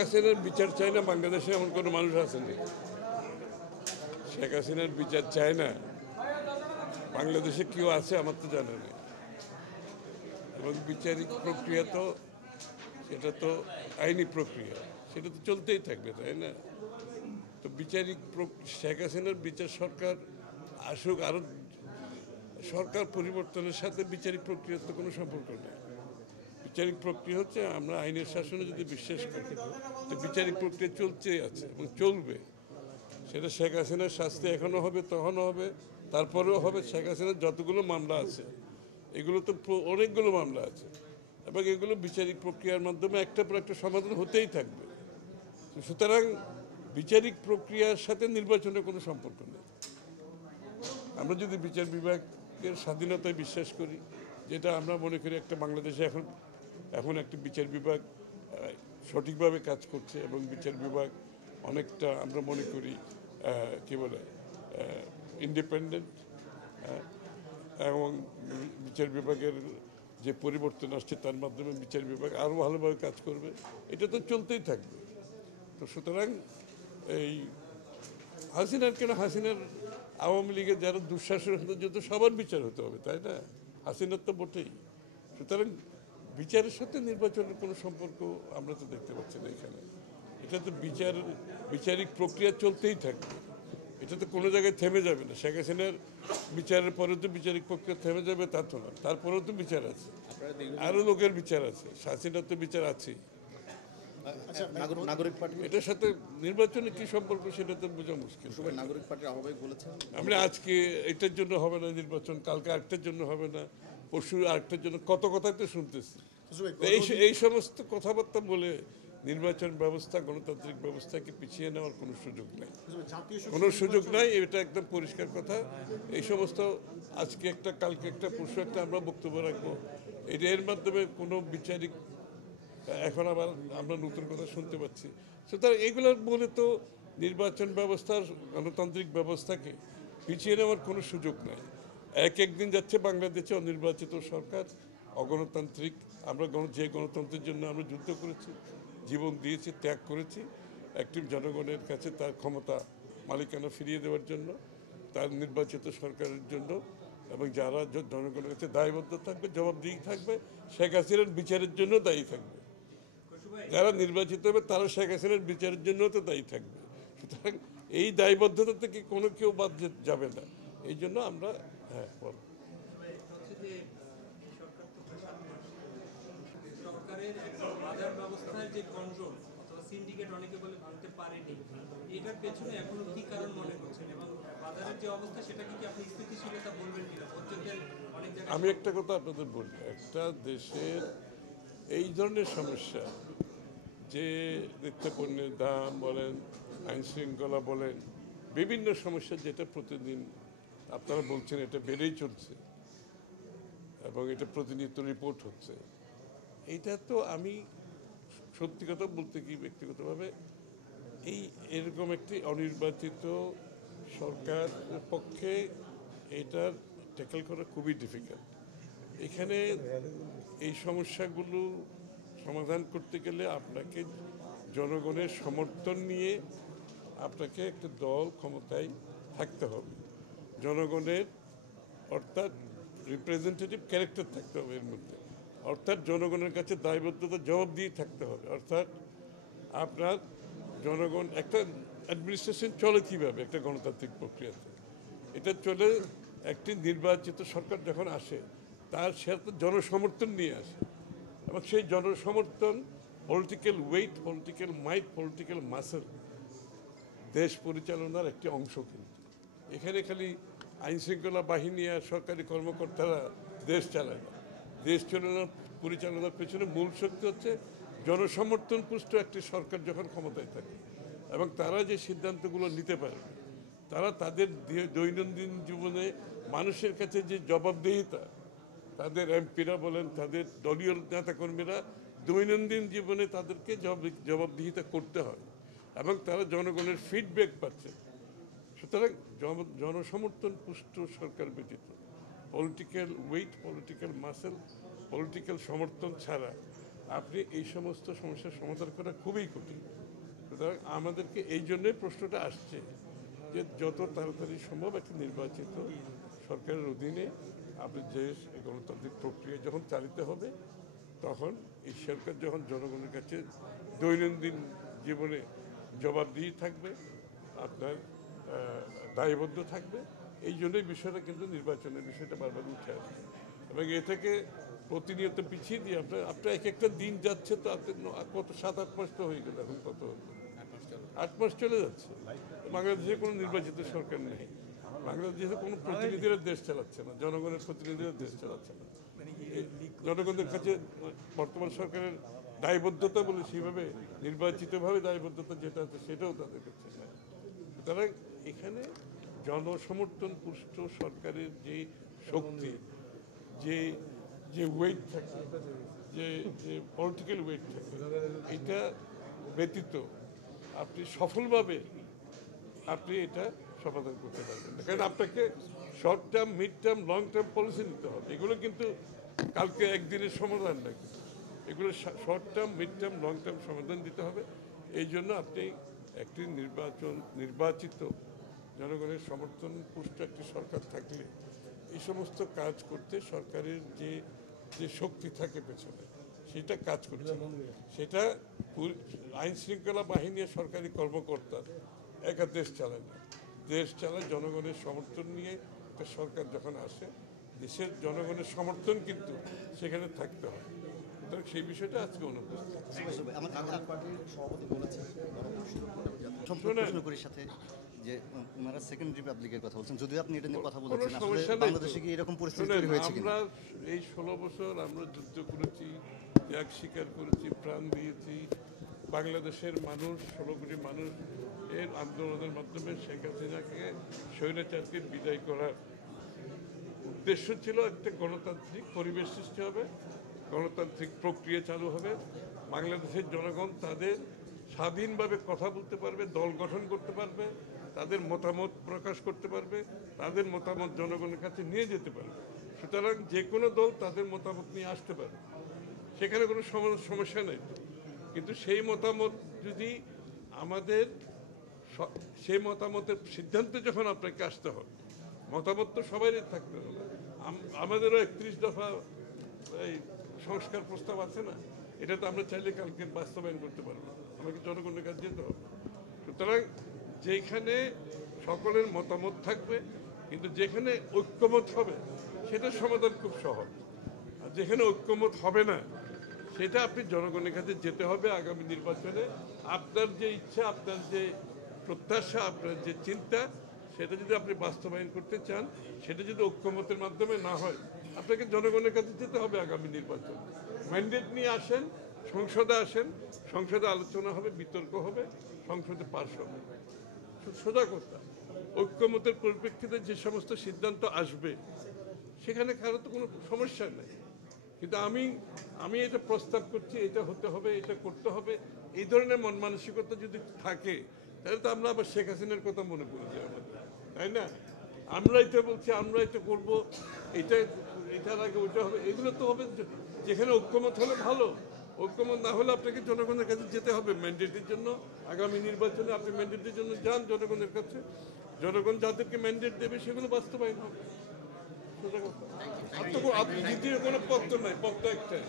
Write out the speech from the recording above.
হাসিনার বিচার চায় না বাংলাদেশে এমন কোনো মানুষ আসেনি। শেখ হাসিনার বিচার চায় না বাংলাদেশে কেউ আছে আমার তো জানা নেই। এবং বিচারিক প্রক্রিয়া তো সেটা তো আইনি প্রক্রিয়া, সেটা তো চলতেই থাকবে, তাই না? তো শেখ হাসিনার বিচার সরকার আসুক, আরো সরকার পরিবর্তনের সাথে বিচারিক প্রক্রিয়ার তো কোনো সম্পর্ক নেই। বিচারিক প্রক্রিয়া হচ্ছে আমরা আইনের শাসনে যদি বিশ্বাস করি তো বিচারিক প্রক্রিয়া চলতে আছে এবং চলবে। সেটা শেখ হাসিনার শাস্তি এখনও হবে, তখনও হবে, তারপরেও হবে। শেখ হাসিনার যতগুলো মামলা আছে এগুলো তো অনেকগুলো মামলা আছে এবং এগুলো বিচারিক প্রক্রিয়ার মাধ্যমে একটার পর একটা সমাধান হতেই থাকবে। সুতরাং বিচারিক প্রক্রিয়ার সাথে নির্বাচনের কোনো সম্পর্ক নেই। আমরা যদি বিচার বিভাগের স্বাধীনতায় বিশ্বাস করি, যেটা আমরা মনে করি একটা বাংলাদেশে এখন একটা বিচার বিভাগ সঠিকভাবে কাজ করছে এবং বিচার বিভাগ অনেকটা আমরা মনে করি কী বলে ইন্ডিপেন্ডেন্ট, এবং বিচার বিভাগের যে পরিবর্তন আসছে তার মাধ্যমে বিচার বিভাগ আরও ভালোভাবে কাজ করবে, এটা তো চলতেই থাকবে। তো সুতরাং এই হাসিনার আওয়ামী লীগের যারা দুঃশাসনের সাথে যত সবার বিচার হতে হবে, তাই না? হাসিনার তো বটেই। সুতরাং বিচারের সাথে নির্বাচনের কোনো সম্পর্ক আমরা তো দেখতে পাচ্ছি না এখানে। এটা তো বিচারিক প্রক্রিয়া চলতেই থাকবে, এটা তো কোনো জায়গায় থেমে যাবে না। শেখ হাসিনার বিচারের পরে তো বিচারিক প্রক্রিয়া থেমে যাবে তা তো না, তারপরেও তো বিচার আছে, আরও লোকের বিচার আছে, হাসিনার তো বিচার আছেই। নাগরিক পার্টি এটার সাথে নির্বাচনের কি সম্পর্ক সেটা তো বোঝা মুশকিল। নাগরিক পার্টির আহ্বায়ক বলেছেন আমরা আজকে এটার জন্য হবে না নির্বাচন, কালকে আরেকটার জন্য হবে না, পরশু আরেকটার জন্য, কত কথাই তো শুনতেছি। এই সমস্ত কথাবার্তা বলে নির্বাচন ব্যবস্থা, গণতান্ত্রিক ব্যবস্থাকে পিছিয়ে নেওয়ার কোনো সুযোগ নেই, কোনো সুযোগ নাই। এটা একদম পরিষ্কার কথা। এই সমস্ত আজকে একটা, কালকে একটা, পরশু একটা আমরা বক্তব্য রাখবো, এর মাধ্যমে কোনো বিচারিক এখন আবার আমরা নতুন কথা শুনতে পাচ্ছি। সুতরাং এগুলোর বলে তো নির্বাচন ব্যবস্থার, গণতান্ত্রিক ব্যবস্থাকে পিছিয়ে নেওয়ার কোনো সুযোগ নাই। একদিন যাচ্ছে বাংলাদেশে অনির্বাচিত সরকার, অগণতান্ত্রিক। আমরা যে গণতন্ত্রের জন্য আমরা যুদ্ধ করেছি, জীবন দিয়েছি, ত্যাগ করেছি, একটি জনগণের কাছে তার ক্ষমতা মালিকানা ফিরিয়ে দেওয়ার জন্য, তার নির্বাচিত সরকারের জন্য, এবং যারা জনগণের কাছে দায়বদ্ধ থাকবে, জবাবদিহি থাকবে, শেখ হাসিনার বিচারের জন্য দায়ী থাকবে। যারা নির্বাচিত হবে তারা শেখ হাসিনার বিচারের জন্য তো দায়ী থাকবে। সুতরাং এই দায়বদ্ধতা থেকে কোনো কেউ বাদ যাবে না। এই জন্য আমরা সরকারের বাজার ব্যবস্থার যে কন্ট্রোল অথবা সিন্ডিকেট অনেকে বলে ভাঙতে পারেনি, এটার পেছনে এখনো কি কারণ মনে করছেন এবং বাজারের যে অবস্থা সেটাকে কি আপনি স্থিতিশীলতা বলবেন কিনা? আমি একটা কথা আপনাদের বলি, একটা দেশের এই ধরনের সমস্যা, যে নিত্যপণ্যের দাম বলেন, আইন শৃঙ্খলা বলেন, বিভিন্ন সমস্যা যেটা প্রতিদিন আপনারা বলছেন এটা বেড়েই চলছে এবং এটা প্রতিনিয়ত রিপোর্ট হচ্ছে, এইটা তো আমি সত্যি কথা বলতে কি ব্যক্তিগতভাবে এরকম একটি অনির্বাচিত সরকার পক্ষে এটার ট্যাকেল করা খুবই ডিফিকাল্ট। এখানে এই সমস্যাগুলো সমাধান করতে গেলে আপনাকে জনগণের সমর্থন নিয়ে আপনাকে একটা দল ক্ষমতায় থাকতে হবে, জনগণের অর্থাৎ রিপ্রেজেন্টেটিভ ক্যারেক্টার থাকতে হবে এর মধ্যে, অর্থাৎ জনগণের কাছে দায়বদ্ধতা জবাবদিহি থাকতে হবে। অর্থাৎ আপনার জনগণ, একটা অ্যাডমিনিস্ট্রেশন চলে কীভাবে একটা গণতান্ত্রিক প্রক্রিয়াতে, এটা চলে একটি নির্বাচিত সরকার যখন আসে তার সাথে জনসমর্থন নিয়ে আসে, এবং সেই জনসমর্থন, পলিটিক্যাল ওয়েট, পলিটিক্যাল মাইট, পলিটিক্যাল মাসেল দেশ পরিচালনার একটি অংশ। কিন্তু এখানে খালি আইনশৃঙ্খলা বাহিনী আর সরকারি কর্মকর্তারা দেশ চালায় না, দেশ পরিচালনার পেছনে মূল শক্তি হচ্ছে জনসমর্থন পুষ্ট একটি সরকার যখন ক্ষমতায় থাকে এবং তারা যে সিদ্ধান্তগুলো নিতে পারে, তারা তাদের দৈনন্দিন জীবনে মানুষের কাছে যে জবাবদিহিতা, তাদের এমপিরা বলেন, তাদের দলীয় নেতাকর্মীরা দৈনন্দিন জীবনে তাদেরকে জবাবদিহিতা করতে হয় এবং তারা জনগণের ফিডব্যাক পাচ্ছে। সুতরাং জনসমর্থন পুষ্ট সরকার ব্যতীত, political weight, political muscle, political সমর্থন ছাড়া আপনি এই সমস্ত সমস্যার সমাধান করা খুবই কঠিন। সুতরাং আমাদেরকে এই জন্যই প্রশ্নটা আসছে যে যত তাড়াতাড়ি সম্ভব একটি নির্বাচিত সরকারের অধীনে আপনি যে গণতান্ত্রিক প্রক্রিয়া যখন চালিত হবে, তখন এই সরকার যখন জনগণের কাছে দৈনন্দিন জীবনে জবাবদিহি থাকবে, আপনার দায়বদ্ধ থাকবে। এই জন্যই বিষয়টা কিন্তু নির্বাচনের বিষয়টা বারবার উঠে আসবে এবং এ থেকে প্রতিনিয়ত পিছিয়ে দিয়ে আপনার এক একটা দিন যাচ্ছে, তো আপনার কত 7-8 মাস তো হয়ে গেল, এখন কত 8 মাস চলে যাচ্ছে। বাংলাদেশে কোনো নির্বাচিত সরকার নেই, বাংলাদেশে কোনো প্রতিনিধিরা দেশ চালাচ্ছে না, জনগণের প্রতিনিধিরা দেশ চালাচ্ছে না। জনগণের কাছে বর্তমান সরকারের দায়বদ্ধতা বলে সেভাবে নির্বাচিতভাবে দায়বদ্ধতা যেটা আছে সেটাও তাদের কাছে নেই। সুতরাং এখানে জনসমর্থন পুষ্ট সরকারের যে শক্তি, যে যে ওয়েট থাকে, যে যে পলিটিক্যাল ওয়েট থাকে, এটা ব্যতীত আপনি সফলভাবে আপনি এটা সমাধান করতে পারবেন না। কারণ আপনাকে short term, mid term, long term policy নিতে হবে। এগুলো কিন্তু কালকে একদিনের সমাধান না, কিন্তু এগুলো short term, mid term, long term সমাধান দিতে হবে। এই জন্য আপনি একটি নির্বাচিত জনগণের সমর্থন পুষ্ট একটি সরকার থাকলে এই সমস্ত কাজ করতে সরকারের যে যে শক্তি থাকে পেছনে সেটা কাজ করছে, সেটা আইন শৃঙ্খলা বাহিনী সরকারি কর্মকর্তা একা দেশ চালায় না, দেশ চালায় জনগণের সমর্থন নিয়ে। একটা সরকার যখন আসে, দেশের জনগণের সমর্থন কিন্তু সেখানে থাকতে হয়। সুতরাং সেই বিষয়টা আজকে অনুপস্থিত। সম্পূর্ণ করি সাথে যে ওনারা সেকেন্ড রিপাবলিকের কথা বলছেন, যদিও আপনি এটা নিয়ে কথা কোনো বলেছেন, আসলে সমস্যা নেই তো। বাংলাদেশে কি এরকম পরিস্থিতি শুনেন, তৈরি হয়েছে কিনা? আমরা এই 16 বছর আমরা যুদ্ধ করেছি, ত্যাগ স্বীকার করেছি, প্রাণ দিয়েছি। বাংলাদেশের মানুষ, 16 কোটি মানুষ এর আন্দোলনের মাধ্যমে শেখ হাসিনাকে, স্বৈরাচারকে বিদায় করার উদ্দেশ্য ছিল একটা গণতান্ত্রিক পরিবেশ সৃষ্টি হবে, গণতান্ত্রিক প্রক্রিয়া চালু হবে, বাংলাদেশের জনগণ তাদের স্বাধীনভাবে কথা বলতে পারবে, দল গঠন করতে পারবে, তাদের মতামত প্রকাশ করতে পারবে, তাদের মতামত জনগণের কাছে নিয়ে যেতে পারবে। সুতরাং যে কোনো দল তাদের মতামত নিয়ে আসতে পারে, সেখানে কোনো সমস্যা নেই। কিন্তু সেই মতামত যদি আমাদের সেই মতামতের সিদ্ধান্তে যখন আপনাকে আসতে হবে, মতামত তো সবাইই থাকতে হবে। আমাদেরও 31 দফা এই সংস্কার প্রস্তাব আছে না, এটা তো আমরা চাইলে কালকে বাস্তবায়ন করতে পারবো না, আমাকে জনগণের কাছে যেতে হবে। সুতরাং যেখানে সকলের মতামত থাকবে, কিন্তু যেখানে ঐক্যমত হবে সেটার সমাধান খুব সহজ। আর যেখানে ঐক্যমত হবে না, সেটা আপনি জনগণের কাছে যেতে হবে আগামী নির্বাচনে। আপনার যে ইচ্ছা, আপনার যে প্রত্যাশা, আপনার যে চিন্তা, সেটা যদি আপনি বাস্তবায়ন করতে চান, সেটা যদি ঐক্যমতের মাধ্যমে না হয়, আপনাকে জনগণের কাছে যেতে হবে আগামী নির্বাচনে। ম্যান্ডেট নিয়ে আসেন, সংসদে আসেন, সংসদে আলোচনা হবে, বিতর্ক হবে, সংসদে পাস হবে। সোজা কথা, ঐক্যমতের পরিপ্রেক্ষিতে যে সমস্ত সিদ্ধান্ত আসবে সেখানে কারো তো কোনো সমস্যা নেই। কিন্তু আমি এটা প্রস্তাব করছি, এটা হতে হবে, এটা করতে হবে, এই ধরনের মন মানসিকতা যদি থাকে, তাহলে তো আমরা আবার শেখ হাসিনার কথা মনে পড়ে যায় আমাদের, তাই না? আমরা এটা বলছি, আমরা এটা করবো, এটার আগে ওইটা হবে, এগুলো তো হবে যেখানে ঐক্যমত হলে ভালো। ঐক্যমত না হলে আপনাকে জনগণের কাছে যেতে হবে ম্যান্ডেটের জন্য। আগামী নির্বাচনে আপনি ম্যান্ডেটের জন্য যান জনগণের কাছে, জনগণ যাদেরকে ম্যান্ডেট দেবে সেগুলো বাস্তবায়ন হবে। দ্বিতীয় কোনো পক্ষ নাই, পক্ষ একটাই।